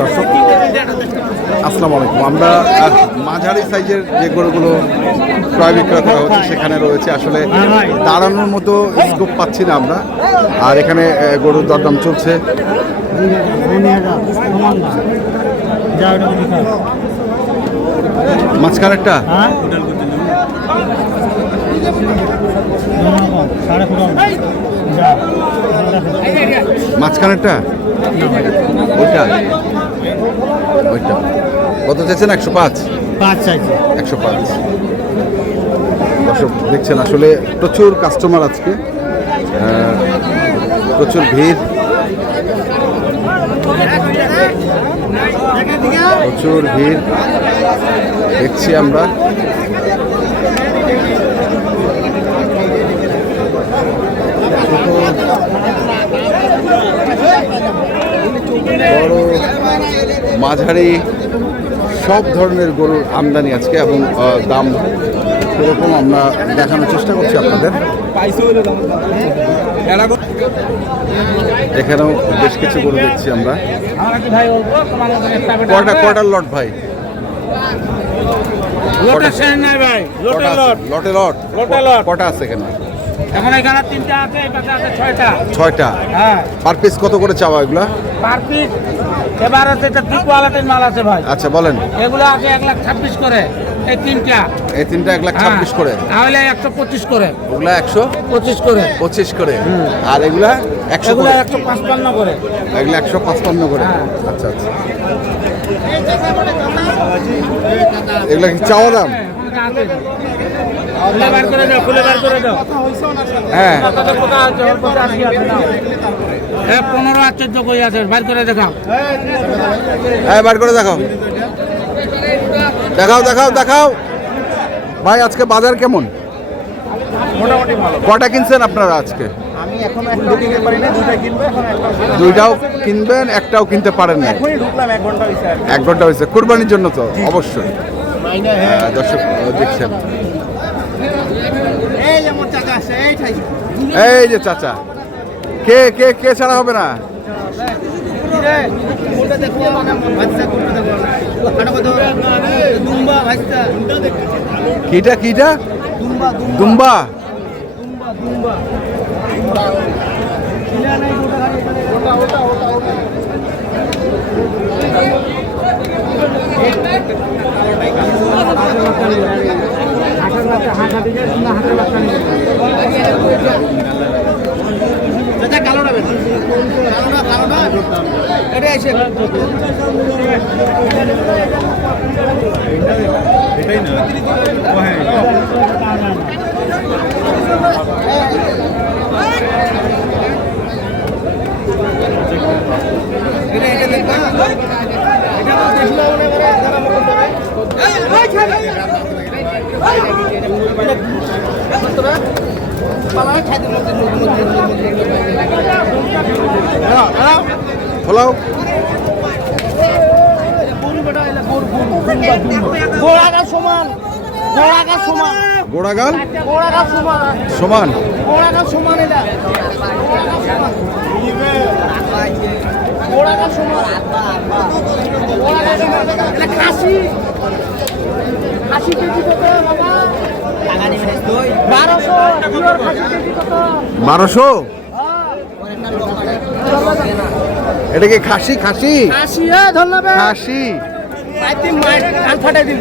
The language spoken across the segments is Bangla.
দর্শক আসসালামু আলাইকুম। আমরা মাঝারি সাইজের যে গরুগুলো ক্রয় বিক্রয় করা হচ্ছে সেখানে রয়েছে, আসলে দাঁড়ানোর মতো স্কোপ পাচ্ছি না আমরা। আর এখানে গরুর দরদাম চলছে। মাঝখানেরটা মাঝখানেরটা ওইটা ওইটা কত চাইছেন? 105 চাইছে। 105। দর্শক দেখছেন আসলে প্রচুর কাস্টমার আজকে, প্রচুর ভিড়, প্রচুর ভিড় দেখছি আমরা। বড় মাঝারি সব ধরনের গরুর আমদানি আজকে এবং দাম এরকম আমরা দেখানোর চেষ্টা করছি আপনাদের। এখানেও বেশ কিছু গরু দেখছি আমরা। কটার লট ভাই? লটে লট কটা আছে এখানে? এখন এখানে 3টা আছে, এই পাশে আছে 6টা। 6টা। হ্যাঁ। পার পিস কত করে চাওয়া এগুলা? পার পিস এবার আছে, এটা দুই কোয়ালিটির মাল আছে ভাই। আচ্ছা বলেন। এগুলো আছে 1,26,000 করে, এই 3টা। এই 3টা 1,26,000 করে। তাহলে 125 করে। ওগুলা 125 করে। 25 করে। আর এগুলা 100 এগুলো করে। 155 করে। এগুলা 155 করে। আচ্ছা আচ্ছা। এগুলা কি চাওয়া দাম? খুলে বার করে দাও, খুলে বার করে দাও। হ্যাঁ। হ্যাঁ 15 আর 14 কই আছে, বার করে দেখাও। হ্যাঁ বার করে দেখাও, দেখাও দেখাও দেখাও। ভাই আজকে বাজার কেমন? মোটামুটি ভালো। কটা কিনছেন আপনারা আজকে? আমি এখনো একটাও কিনতে পারি না, দুইটা কিনবো। এখন দুইটাও কিনবেন, একটাও কিনতে পারেন না? এখনই ঢুকলাম, 1 ঘন্টা হইছে। 1 ঘন্টা হয়েছে কুরবানির জন্য তো অবশ্যই। দর্শক দেখছেন এই যে আমার চাচা আছে, এই ঠাই। এই যে চাচা, কে কে কে ছাড়া হবে না? কোনটা দেখো মানে ভাজা, কোনটা দেখো আটা কত দুম্বা ভাজা। কিটা কিটা? দুম্বা দুম্বা। দুম্বা কিনা নাই, ওটা খালি ওটা ওটা ওটা ওটা। কালোটা এটা এসে এটাই না। এটা দেখবা, এটা তো দেখলা মনে করে যারা মনে করবে এই ছাড় তোরা পালা খাইতে মধ্যে হ্যালো গোড়াগাল সমান, গোড়াগাল সমান, গোড়াগাল গোড়াগাল সমান সমান, গোড়াগাল সমান, এটা গোড়াগাল সমান, গোড়াগাল সমান। এটা খাসি, খাসি কেজি কত বাবা? 1200। পিওর খাসি কেজি কত? 1200। এটা কি খাসি? খাসি খাসি ধন্যবাদ। খাসি পাইতি মার কান ফাটাই দিন।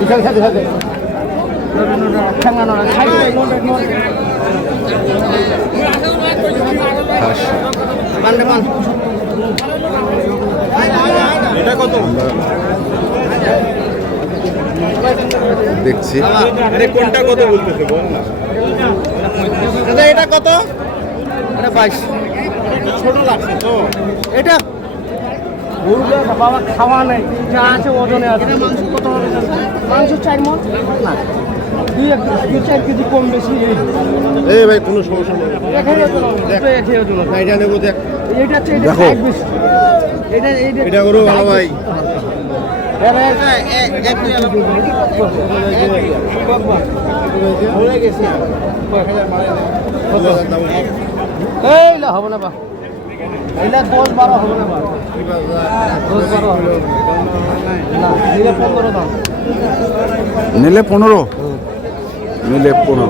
বিশাল সাথে সাথে খাসি। এটা কত দেখছি কোনটা কত বলতেছে বল না। এটা কত? এটা 22। ছোট লাগছে তো এটা। গরুটা বাবা খাওয়া নেই, যা আছে ওজনে আছে। মাংস কত হবে? মাংস 4 মণ না, 2-4 কেজি কম বেশি। এই ভাই কোনো সমস্যা নেই, এটা নেব। দেখ এটা হচ্ছে, এটা দেখো বেশি। এটা এটা গরু ভালো ভাই। এইলা হবে না বা এইলা 10-12 হবে না বা 10-12 হবে না নিলে 15 দাম নিলে 15 নিলে 15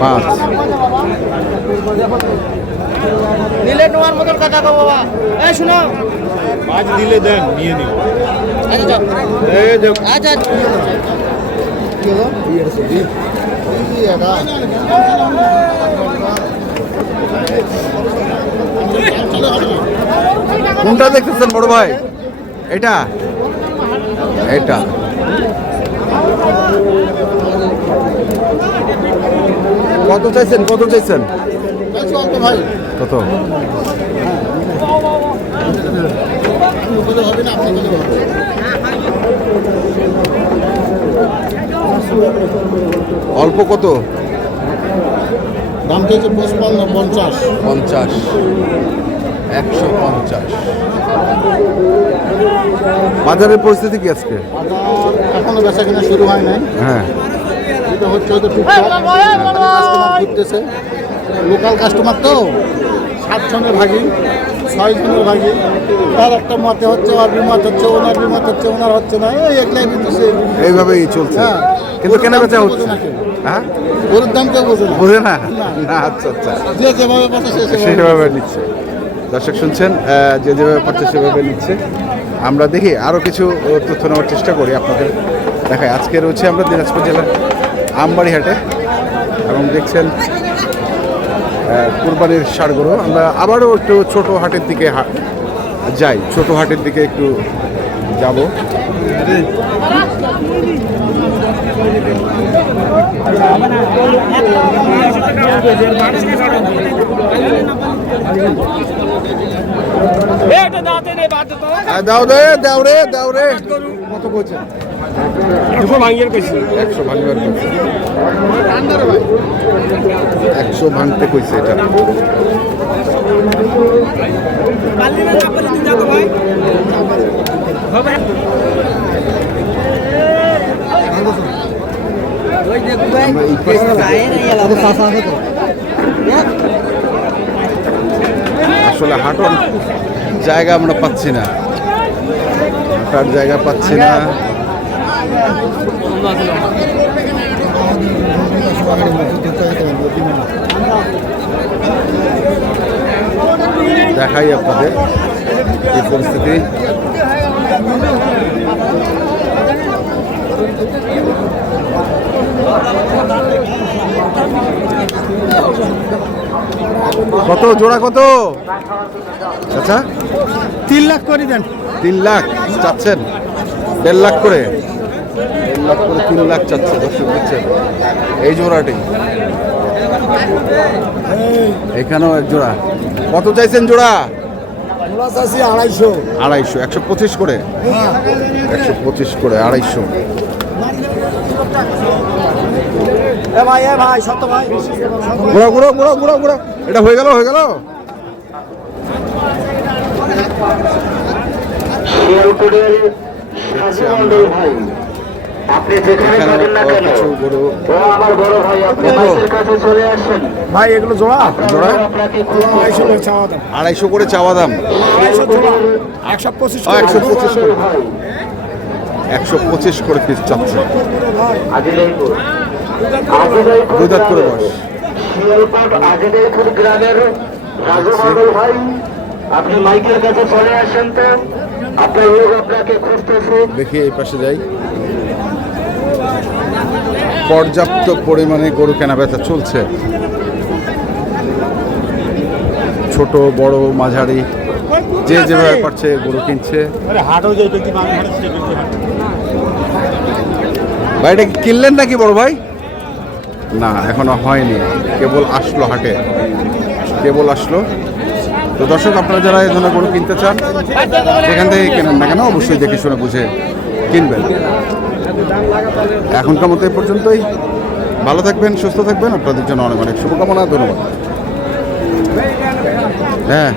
5 নিলে নেওয়ার মতন কথা কো বাবা এই শুনো 5 দিলে দেন নিয়ে নিও আচ্ছা এই দেখ আচ্ছা কোনটা দেখতেছেন বড় ভাই? এটা এটা কত চাইছেন? কত চাইছেন? কত? অল্প কত? দাম চাইছে 55 50 150। বাজারের পরিস্থিতি কি আজকে? এখনো বেচা কিনা শুরু হয় নাই হ্যাঁ, এটা হচ্ছে হয়তো টুকটাক কাস্টমার ঘুরতেছে লোকাল কাস্টমার তো 7 জনের ভাগি 6 জনের ভাগি তার একটা মতে হচ্ছে আর বিমত হচ্ছে ওনার বিমত হচ্ছে ওনার হচ্ছে না এই একলাই দিতেছে এইভাবেই চলছে। হ্যাঁ। কিন্তু কেনা বেচা হচ্ছে। হ্যাঁ, গরুর দাম কেউ বোঝে না বোঝে না? না, আচ্ছা আচ্ছা, যে যেভাবে পাচ্ছে সে সেভাবে সেভাবে নিচ্ছে। দর্শক শুনছেন, যে যেভাবে পাচ্ছে সেভাবে নিচ্ছে। আমরা দেখি আরও কিছু তথ্য নেওয়ার চেষ্টা করি আপনাদের দেখায়। আজকে রয়েছে আমরা দিনাজপুর জেলার আমবাড়ি হাটে এবং দেখছেন কুরবানির ষাড় গরু। আমরা আবারও একটু ছোট হাটের দিকে যাই, ছোট হাটের দিকে একটু যাব। দাও রে, দাও রে, দাও রে। কত বলছেন? 100 ভাঙিয়ে কইছি। 100 ভাঙিয়ে কইছি। 100 ভাঙতে কইছে এটা। আসলে হাঁটার জায়গা আমরা পাচ্ছি না, হাঁটার জায়গা পাচ্ছি না। দেখাই আপনাদের এই পরিস্থিতি। কত জোড়া? কত আচ্ছা? 3 লাখ করে দেন। 3 লাখ চাচ্ছেন? 1.5 লাখ করে? 1.5 লাখ করে 3 লাখ চাচ্ছে। দর্শক দিচ্ছেন এই জোড়াটি। এখানেও এক জোড়া। কত চাইছেন জোড়া? 250 250। 125 করে? 125 করে 250। ভাই ভাই সত্য ভাই ঘোরা ঘোরা ঘোরা ঘোরা ঘোরা। এটা হয়ে গেল, হয়ে গেল। আপনি যেখানে যাবেন না কেন কিছু গরু। ও আমার বড় ভাই আপনি কত? মাইকের কাছে চলে আসেন ভাই এগুলো জোড়া জোড়া আপনাকে 250 করে চাওয়া দাম। 125 125 করে। 125 করে পিস চাচ্ছে। আজিলাইপুর দুই দাঁত করে বয়স। শিয়ালকোট আজিলাইপুর গ্রামের রাজু মণ্ডল ভাই আপনি মাইকের কাছে চলে আসেন তো আপনার লোক আপনাকে খুঁজতেছে। দেখি এই পাশে যাই। পর্যাপ্ত পরিমাণে গরু কেনা বেচা চলছে। ছোট বড় মাঝারি যে যেভাবে পারছে গরু কিনছে। হাটও যাই দেখি মাছ হাটে সে কিন্তু ভাই এটা কি কিনলেন নাকি বড় ভাই? না, এখনো হয়নি, কেবল আসলো হাটে, কেবল আসলো। তো দর্শক, আপনারা যারা এই ধরনের গরু কিনতে চান সেখান থেকে কেনেন না কেন, অবশ্যই দেখে শুনে বুঝে কিনবেন। এখনকার মতো এই পর্যন্তই। ভালো থাকবেন, সুস্থ থাকবেন। আপনাদের জন্য অনেক অনেক শুভকামনা। ধন্যবাদ। হ্যাঁ।